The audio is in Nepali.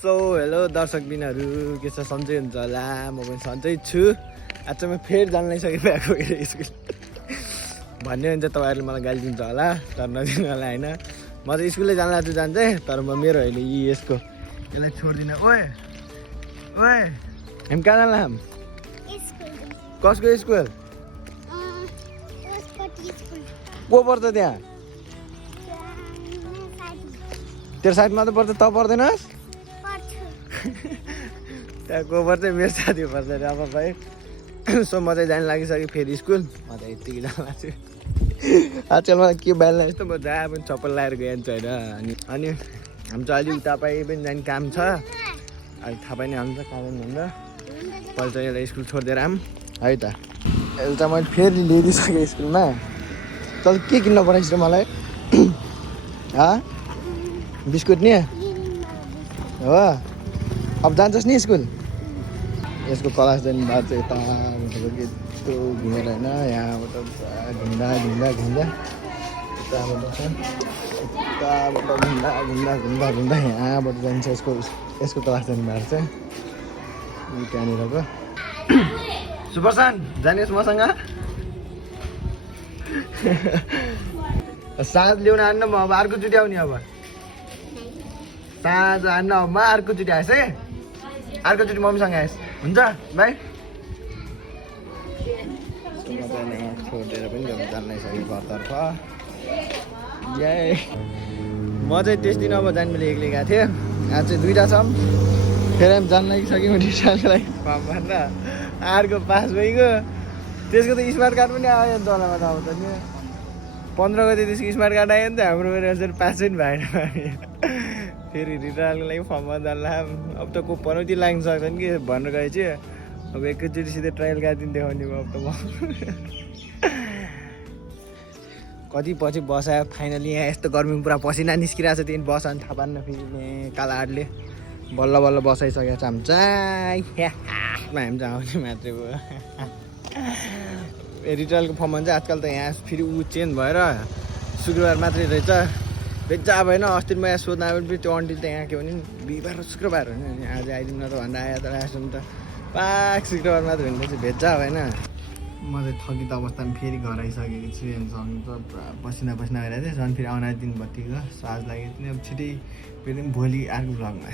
सो हेलो दर्शकबिनहरू के छ सन्चै हुन्छ होला म पनि सन्चै छु। आज चाहिँ म फेरि जान लागिसकेको स्कुल भन्ने हुन्छ तपाईँहरूले मलाई गाली दिन्छ होला तर नदिनु होला होइन। म चाहिँ स्कुलै जान लाग्छु जान्छै तर म मेरो होइन यसको यसलाई छोड्दिनँ। ओए ओए हामी कहाँ जान्ला हाम कसको स्कुल को पर्छ त्यहाँ तेरो साइडमा त पर्छ त पर्दैनस् त्यहाँ को पर्छ मेरो साथी पर्छ अरे अब भाइ। सो म चाहिँ जान लागिसकेँ फेरि स्कुल म त यत्तिकै जान लाग्छु। आजकल मलाई के बाल्न यस्तो म जहाँ पनि चप्पल लगाएर गइहाल्छु होइन। अनि हामी चाहिँ अलिक उता पनि जाने काम छ अहिले थाहा पनि हाल्छ कारण भन्दा पहिला चाहिँ यसलाई स्कुल छोडिदिएर आऊँ है त। यसले त मैले फेरि ल्याइदिइसकेँ स्कुलमा। तल के किन्न पठाइस् र मलाई बिस्कुट नि हो अब जान्छस् नि स्कुल। यसको क्लास जाने बात चाहिँ यताबाट यस्तो घुमेर होइन यहाँबाट घुम्दा घुम्दा घुम्दा यताबाट छ यताबाट घुम्दा घुम्दा घुम्दा घुम्दा यहाँबाट जान्छ यसको क्लास जाने बात चाहिँ त्यहाँनिरको। सुप्रसान जानेस् मसँग साँझ ल्याउन आन्न म अब अर्कोचोटि आउने अब साँझ आन्न म अर्कोचोटि आएँ है अर्कोचोटि मम्मीसँग आएस् हुन्छ बाई। छोडेर पनि जान लागिसकेँ घरतर्फ म चाहिँ त्यस दिन अब जाने बेला एक्लै गएको थिएँ। आज चाहिँ दुइटा छ फेरि हामी जान लागिसक्यौँ रिसाल्को लागि फर्म भर्न अर्को पास भइगयो। त्यसको त स्मार्ट कार्ड पनि आयो नि तलमा त अब त नि 15 गते त्यसको स्मार्ट कार्ड आयो नि त हाम्रो मेरो पासै पनि भएन। फेरि रिटायरको लागि फर्म भर्न जान्ला अब त को पनौती लाग्न सक्दैन कि भनेर गए चाहिँ अब एकैचोटि सिधै ट्रायल गार्डिन देखाउने भयो अब त म। कति पछि बसायो फाइनली यहाँ यस्तो गर्मीमा पुरा पसिना निस्किरहेको छ त्यहाँदेखि बस अनि थाहा पान्न फेरि काला आडले बल्ल बल्ल बसाइसकेको छ हामी चाहिँ हामी चाहिँ आउने मात्रै भयो। रिटायरको फर्ममा चाहिँ आजकल त यहाँ फेरि चेन्ज भएर शुक्रबार मात्रै रहेछ भेजा भएन। अस्ति म यहाँ सोध्न आयो भने त्यो अन्टी त यहाँ के भने बिहिबार र शुक्रबार होइन अनि आज आइदिउँ न त भन्दा आयो तर आएछौँ त पाक शुक्रबार मात्रै भनेपछि भेजा भएन। म चाहिँ थकित अवस्थामा फेरि घर आइसकेको छु सँगै त पुरा पसिना पसिना भइरहेको थियो झन् फेरि आउन दिन बत्तीको साँझ लाग्यो अब छिटै फेरि भोलि अर्को भ्लगमा।